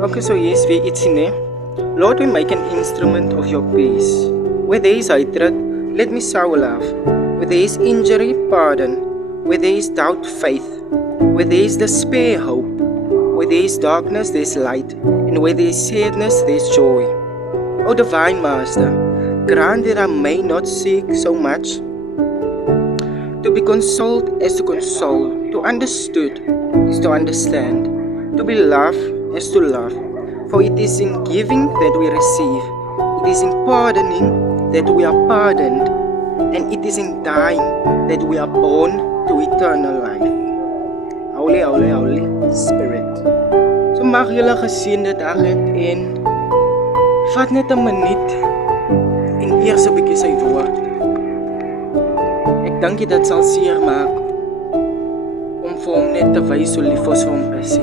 Okay, so yes, weer ietsie nee. Lord, we make an instrument of your peace. Where there is hatred, let me sow love. Where there is injury, pardon. Where there is doubt, faith. Where there is despair, hope. Where there is darkness, there is light. And where there is sadness, there is joy. O Divine Master, grant that I may not seek so much to be consoled as to console, to understood is to understand, to be loved as to love. For it is in giving that we receive, it is in pardoning that we are pardoned, and it is in dying that we are born to eternal life. Holy, holy, holy Spirit. So mag julle geseënde dag hê en vat net 'n minuut en eers 'n bietjie sy woord. Ek dink dit sal seer maak om vir hom net te wys hoe lief ons vir hom is.